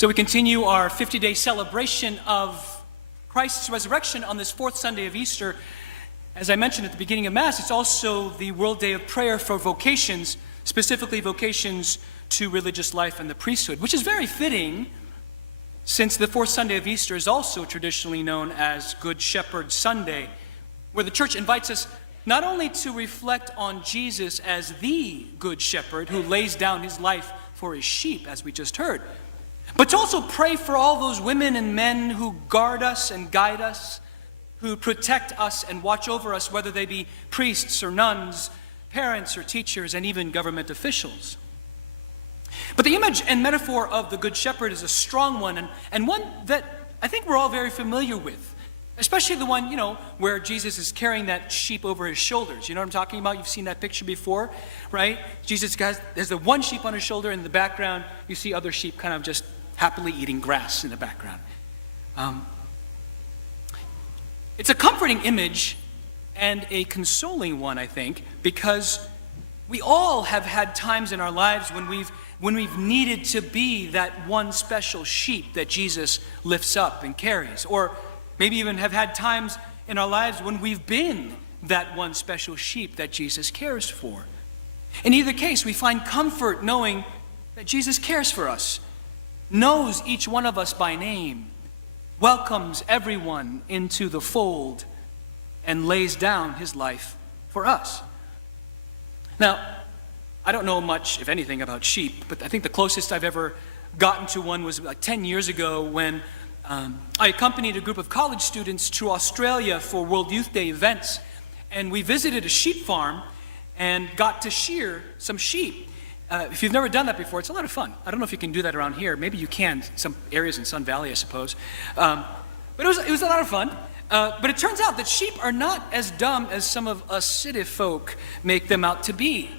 So we continue our 50-day celebration of Christ's resurrection on this fourth Sunday of Easter. As I mentioned at the beginning of Mass, it's also the World Day of Prayer for vocations, specifically vocations to religious life and the priesthood, which is very fitting since the fourth Sunday of Easter is also traditionally known as Good Shepherd Sunday, where the church invites us not only to reflect on Jesus as the Good Shepherd who lays down his life for his sheep, as we just heard, but to also pray for all those women and men who guard us and guide us, who protect us and watch over us, whether they be priests or nuns, parents or teachers, and even government officials. But the image and metaphor of the Good Shepherd is a strong one, and one that I think we're all very familiar with, especially the one, where Jesus is carrying that sheep over his shoulders. You know what I'm talking about? You've seen that picture before, right? Jesus has the one sheep on his shoulder, and in the background, you see other sheep kind of just happily eating grass in the background. It's a comforting image and a consoling one, I think, because we all have had times in our lives when we've needed to be that one special sheep that Jesus lifts up and carries, or maybe even have had times in our lives when we've been that one special sheep that Jesus cares for. In either case, we find comfort knowing that Jesus cares for us, knows each one of us by name, welcomes everyone into the fold, and lays down his life for us. Now, I don't know much, if anything, about sheep, but I think the closest I've ever gotten to one was like 10 years ago when I accompanied a group of college students to Australia for World Youth Day events, and we visited a sheep farm and got to shear some sheep. If you've never done that before, it's a lot of fun. I don't know if you can do that around here. Maybe you can, some areas in Sun Valley, I suppose. But it was a lot of fun. But it turns out that sheep are not as dumb as some of us city folk make them out to be.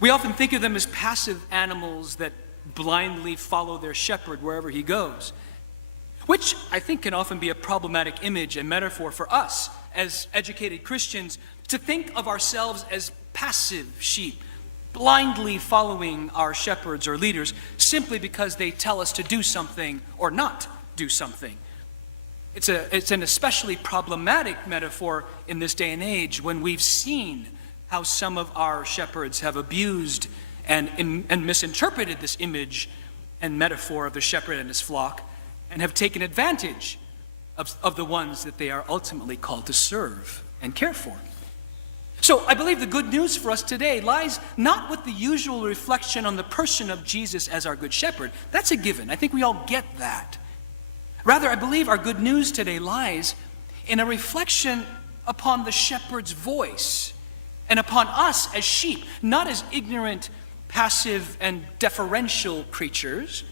We often think of them as passive animals that blindly follow their shepherd wherever he goes, which I think can often be a problematic image and metaphor for us as educated Christians to think of ourselves as passive sheep, blindly following our shepherds or leaders simply because they tell us to do something or not do something. It's an especially problematic metaphor in this day and age when we've seen how some of our shepherds have abused and misinterpreted this image and metaphor of the shepherd and his flock and have taken advantage of the ones that they are ultimately called to serve and care for. So I believe the good news for us today lies not with the usual reflection on the person of Jesus as our good shepherd. That's a given. I think we all get that. Rather, I believe our good news today lies in a reflection upon the shepherd's voice and upon us as sheep, not as ignorant, passive, and deferential creatures,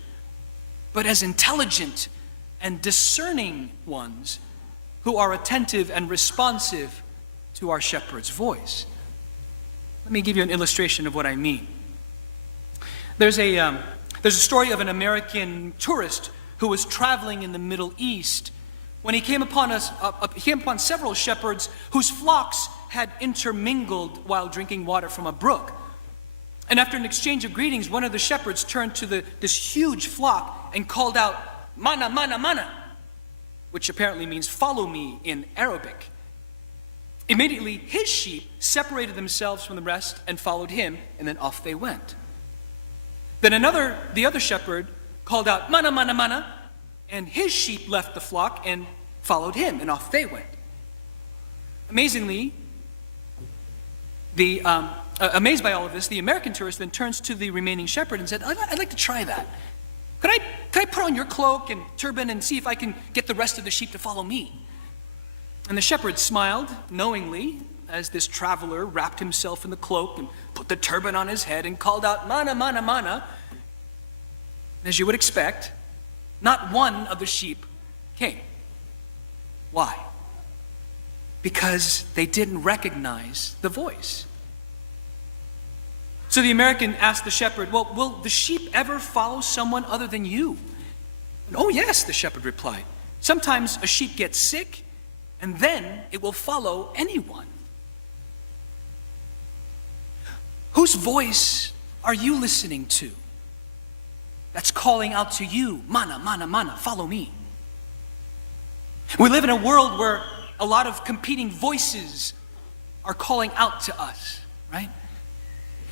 but as intelligent and discerning ones who are attentive and responsive to our shepherd's voice. Let me give you an illustration of what I mean. There's a story of an American tourist who was traveling in the Middle East when he came upon several shepherds whose flocks had intermingled while drinking water from a brook. And after an exchange of greetings, one of the shepherds turned to this huge flock and called out, "Mana, mana, mana," which apparently means "follow me" in Arabic. Immediately, his sheep separated themselves from the rest and followed him, and then off they went. Then the other shepherd called out, "Mana, mana, mana," and his sheep left the flock and followed him, and off they went. Amazingly, amazed by all of this, the American tourist then turns to the remaining shepherd and said, "I'd like to try that. Could I put on your cloak and turban and see if I can get the rest of the sheep to follow me?" And the shepherd smiled knowingly as this traveler wrapped himself in the cloak and put the turban on his head and called out, "Mana, mana, mana." As you would expect, not one of the sheep came. Why? Because they didn't recognize the voice. So the American asked the shepherd, "Well, will the sheep ever follow someone other than you?" And, "Oh yes," the shepherd replied. "Sometimes a sheep gets sick, and then it will follow anyone." Whose voice are you listening to? that's calling out to you, mana, mana, mana, follow me. We live in a world where a lot of competing voices are calling out to us, right?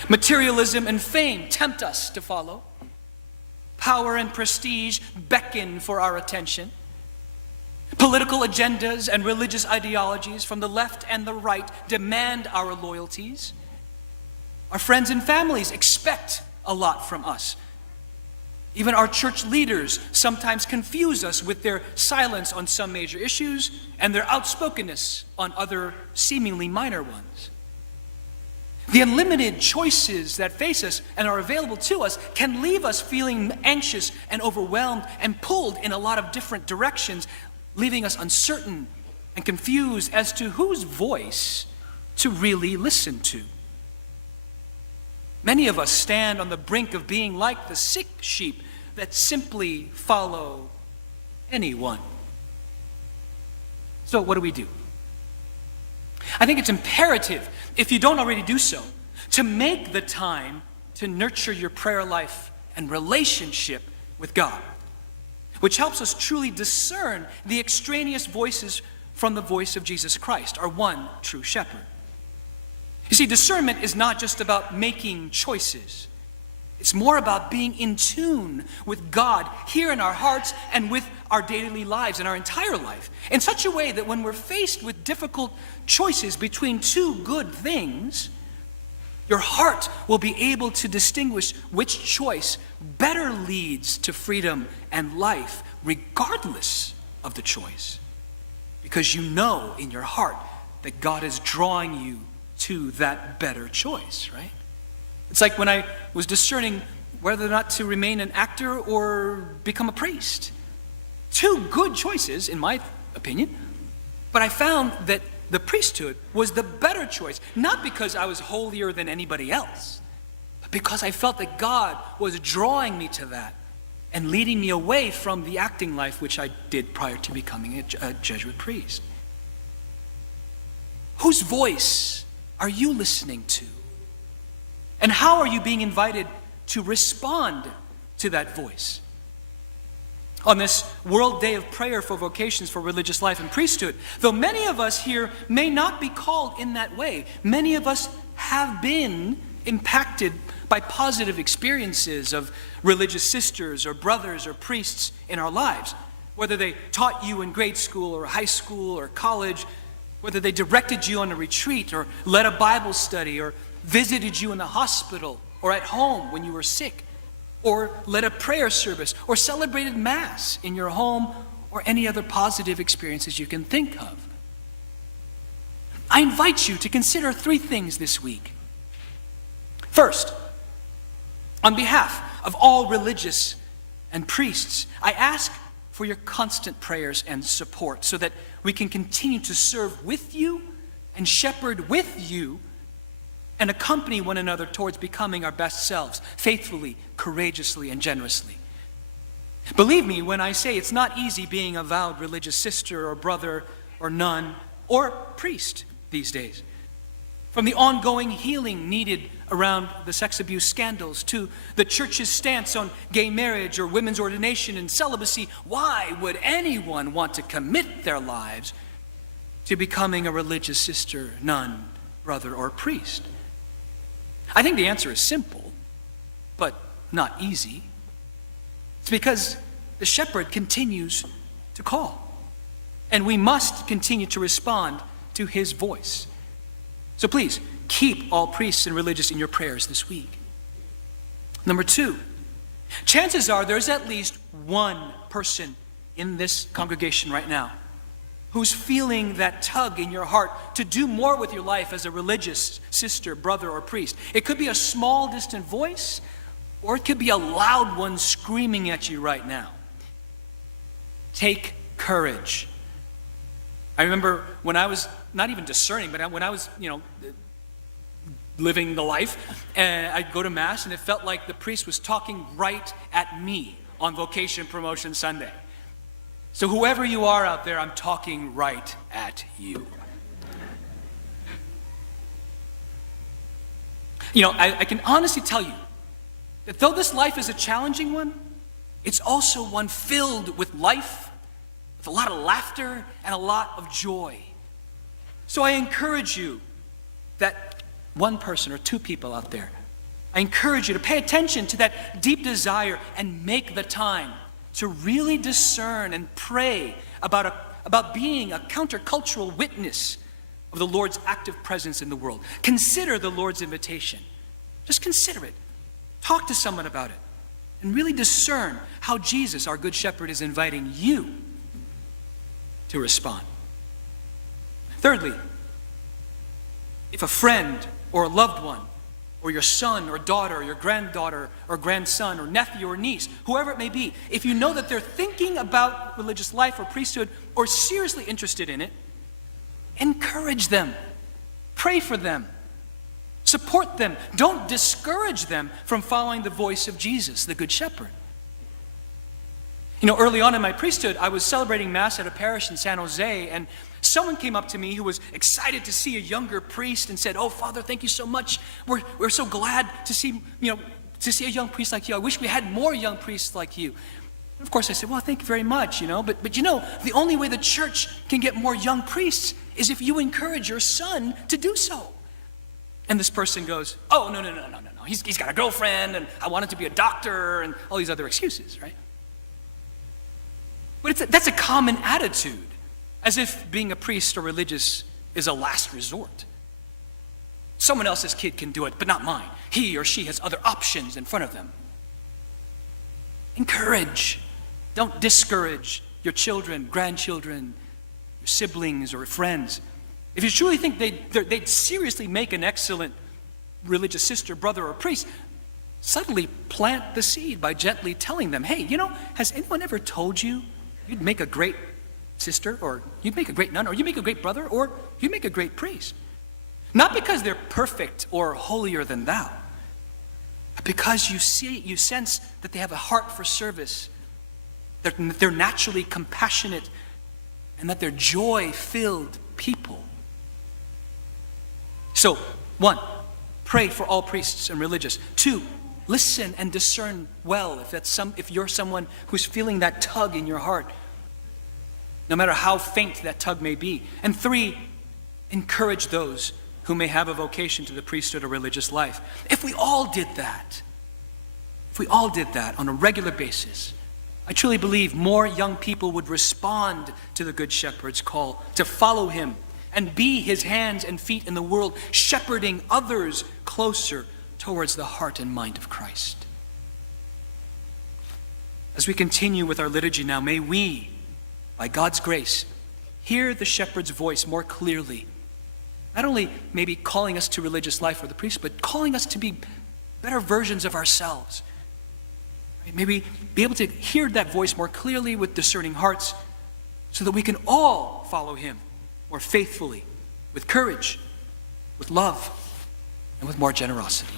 Materialism and fame tempt us to follow. Power and prestige beckon for our attention. Political agendas and religious ideologies from the left and the right demand our loyalties. Our friends and families expect a lot from us. Even our church leaders sometimes confuse us with their silence on some major issues and their outspokenness on other seemingly minor ones. The unlimited choices that face us and are available to us can leave us feeling anxious and overwhelmed and pulled in a lot of different directions, leaving us uncertain and confused as to whose voice to really listen to. Many of us stand on the brink of being like the sick sheep that simply follow anyone. So what do? I think it's imperative, if you don't already do so, to make the time to nurture your prayer life and relationship with God, which helps us truly discern the extraneous voices from the voice of Jesus Christ, our one true shepherd. You see, discernment is not just about making choices. It's more about being in tune with God here in our hearts and with our daily lives and our entire life in such a way that when we're faced with difficult choices between two good things, your heart will be able to distinguish which choice better leads to freedom and life regardless of the choice. Because you know in your heart that God is drawing you to that better choice, right? It's like when I was discerning whether or not to remain an actor or become a priest. Two good choices, in my opinion, but I found that the priesthood was the better choice, not because I was holier than anybody else, but because I felt that God was drawing me to that and leading me away from the acting life which I did prior to becoming a Jesuit priest. Whose voice are you listening to? And how are you being invited to respond to that voice? On this World Day of Prayer for Vocations for Religious Life and Priesthood, though many of us here may not be called in that way, many of us have been impacted by positive experiences of religious sisters or brothers or priests in our lives, whether they taught you in grade school or high school or college, whether they directed you on a retreat or led a Bible study or visited you in the hospital or at home when you were sick, or led a prayer service or celebrated Mass in your home, or any other positive experiences you can think of. I invite you to consider three things this week. First, on behalf of all religious and priests, I ask for your constant prayers and support so that we can continue to serve with you and shepherd with you and accompany one another towards becoming our best selves, faithfully, courageously, and generously. Believe me when I say it's not easy being a vowed religious sister or brother or nun or priest these days. From the ongoing healing needed around the sex abuse scandals to the church's stance on gay marriage or women's ordination and celibacy, why would anyone want to commit their lives to becoming a religious sister, nun, brother, or priest? I think the answer is simple, but not easy. It's because the shepherd continues to call, and we must continue to respond to his voice. So please, keep all priests and religious in your prayers this week. Number two, chances are there's at least one person in this congregation right now who's feeling that tug in your heart to do more with your life as a religious sister, brother, or priest. It could be a small, distant voice, or it could be a loud one screaming at you right now. Take courage. I remember when I was not even discerning, but when I was, living the life, and I'd go to Mass, and it felt like the priest was talking right at me on Vocation Promotion Sunday. So whoever you are out there, I'm talking right at you. I can honestly tell you that though this life is a challenging one, it's also one filled with life, with a lot of laughter and a lot of joy. So I encourage you, that one person or two people out there, I encourage you to pay attention to that deep desire and make the time to really discern and pray about being a countercultural witness of the Lord's active presence in the world. Consider the Lord's invitation. Just consider it. Talk to someone about it. And really discern how Jesus, our Good Shepherd, is inviting you to respond. Thirdly, if a friend or a loved one, or your son or daughter, or your granddaughter or grandson or nephew or niece, whoever it may be, if you know that they're thinking about religious life or priesthood or seriously interested in it, encourage them. Pray for them. Support them. Don't discourage them from following the voice of Jesus, the Good Shepherd. You know, early on in my priesthood, I was celebrating Mass at a parish in San Jose, and someone came up to me who was excited to see a younger priest and said, "Oh, Father, thank you so much. We're so glad to see a young priest like you. I wish we had more young priests like you." And of course, I said, "Well, thank you very much, but the only way the church can get more young priests is if you encourage your son to do so." And this person goes, "Oh, no. He's got a girlfriend, and I want him to be a doctor," and all these other excuses, right? But that's a common attitude, as if being a priest or religious is a last resort. Someone else's kid can do it, but not mine. He or she has other options in front of them. Encourage. Don't discourage your children, grandchildren, your siblings, or friends. If you truly think they'd seriously make an excellent religious sister, brother, or priest, subtly plant the seed by gently telling them, "Hey, has anyone ever told you you'd make a great sister, or you'd make a great nun, or you'd make a great brother, or you'd make a great priest?" Not because they're perfect or holier than thou, but because you sense that they have a heart for service, that they're naturally compassionate, and that they're joy-filled people. So, 1, pray for all priests and religious. 2, listen and discern well if you're someone who's feeling that tug in your heart, no matter how faint that tug may be. And 3, encourage those who may have a vocation to the priesthood or religious life. If we all did that on a regular basis, I truly believe more young people would respond to the Good Shepherd's call to follow him and be his hands and feet in the world, shepherding others closer towards the heart and mind of Christ. As we continue with our liturgy now, may we, by God's grace, hear the shepherd's voice more clearly. Not only maybe calling us to religious life or the priest, but calling us to be better versions of ourselves. Maybe be able to hear that voice more clearly with discerning hearts, so that we can all follow him more faithfully, with courage, with love, and with more generosity.